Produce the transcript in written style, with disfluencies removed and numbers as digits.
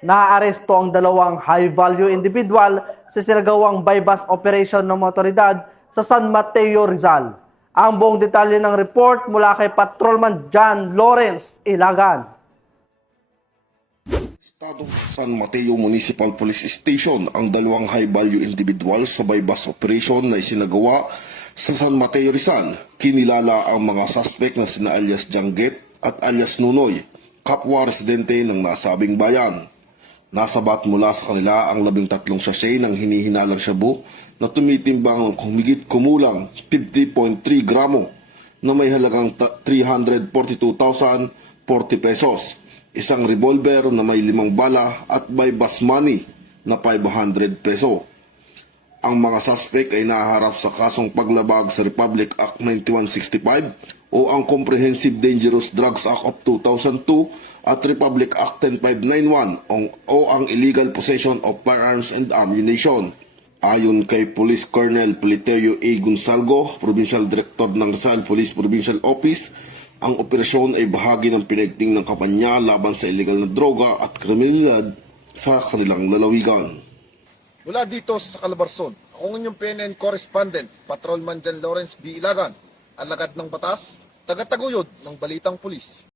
Naaaresto ang dalawang high-value individual sa sinagawang bypass operation ng mga otoridad sa San Mateo, Rizal. Ang buong detalye ng report mula kay Patrolman John Lawrence Ilagan. Estado San Mateo Municipal Police Station ang dalawang high-value individual sa bypass operation na isinagawa sa San Mateo, Rizal. Kinilala ang mga suspect na sina alias Jangget at alias Nunoy, kapwa residente ng nasabing bayan. Nasabat mula sa kanila ang 13 sachet ng hinihinalang shabu na tumitimbang ng humigit kumulang 50.3 gramo na may halagang 342,040 pesos, isang revolver na may 5 bala at bypass money na 500 peso. Ang mga suspect ay naharap sa kasong paglabag sa Republic Act 9165 o ang Comprehensive Dangerous Drugs Act of 2002 at Republic Act 10591 o ang Illegal Possession of Firearms and Ammunition. Ayon kay Police Colonel Politeo A. Gonsalgo, Provincial Director ng Rizal Police Provincial Office, ang operasyon ay bahagi ng pinagting ng kampanya laban sa illegal na droga at kriminalidad sa kanilang lalawigan. Mula dito sa Calabarzon, ako ang inyong PNN correspondent, Patrolman John Lawrence B. Ilagan, alagad ng batas, tagataguyod ng Balitang Pulis.